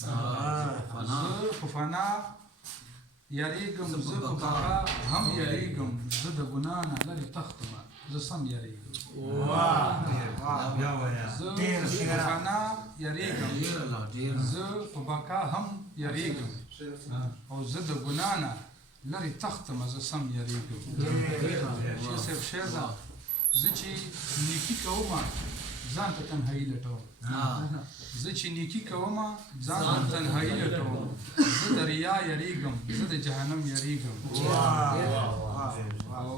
زه په فنا یریږم، زه په بقا هم یریږم، زه د ګناه نه لرې تښتمه، زه سم یریږم. زه په فنا یریږم، زه په بقا هم یریږم، او زه د ګناه نه لرې تښتمه، زه سم یریږم. شیخ صاحب شعر ده، زه چې نیکي کومه ځان ته تنهایي لټوم، زه چې نیکي کومه ځان ته تنهایي لټوم، زه د ریا یریږم، زه د جهنم یریږم. او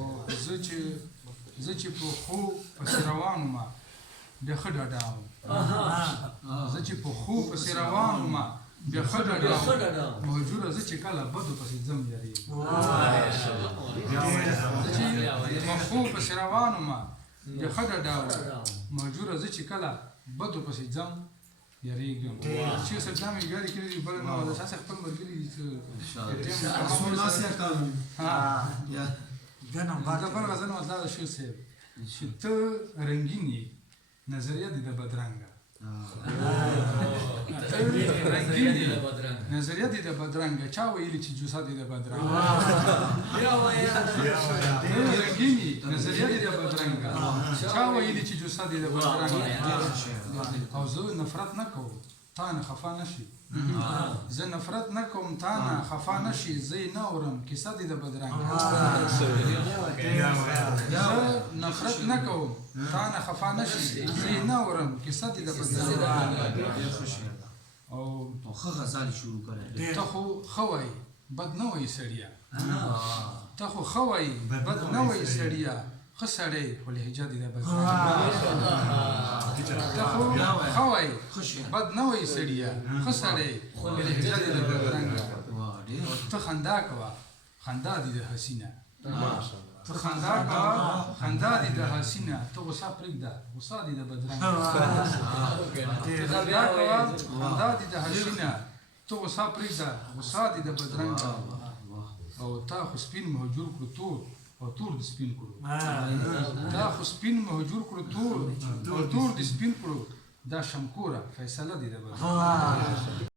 زه چې په خوب پسې روان ومه بیا ښه ډاډه وم، زه چې په خوب پسې روان ومه بیا ښه ډاډه وم، مهجوره زه چې کله بدو پسې ځم یریږم. زه چې په خوب پسې روان ومه بیا ښه ډاډه وم، مهجوره زه چې کله بدو پسې ځم یریږم. شیخ صاحب دا مې ګاډي کړي دي بله نه وه، شاه صاحب خپل ملګري دي دا بل غزل مطلب ده شیخ صاحب چې ته رنګین یې نظریه دې د بدرنګه، ته رنګین یې نظریه دې د بدرنګه، چا ویلي چې جوسه دې د بدرنګه، ته رنګین یې نظریه دې د بدرنګه، چا ویلي چې جوسه دې د بدرنګه. او زه نفرت نه کوم تا نه خفه نه شي، زه نفرت نه کوم تا نه خفه نه شي، زه یې نه اورم کیسه دې د بدرنګه. زه نفرت نه کوم تا نه خفه نه شي، زه یې نه اورم کیسه دې د بدرنګه. او ښه غزل شروع کړی ته خو ښه وایي بد نه وایي سړیه، ته خو ښه وایي بد نه وایي سړیه، ښه سړی خو لهجه دې د بدرنګه. ته خو ښه وایي بد نه وایي سړیه، ښه سړی خو لهجه دې د بدرنګه. ته خندا کوه خندا دې د حسینه، ته خندا کوه خندا دې د حسینه، ته غصه پرېږده غصه دې د بدرنګه. ته خندا کوه خندا دې د حسینه، ته غصه پرېږده غصه دې د بدرنګه. او تا خو سپین مهجور کړو تور او تور دې سپین کړو، تا خو سپین مهجور کړو تور او تور دې سپین کړو، دا شمکوره فیصله دې د بدرنګه.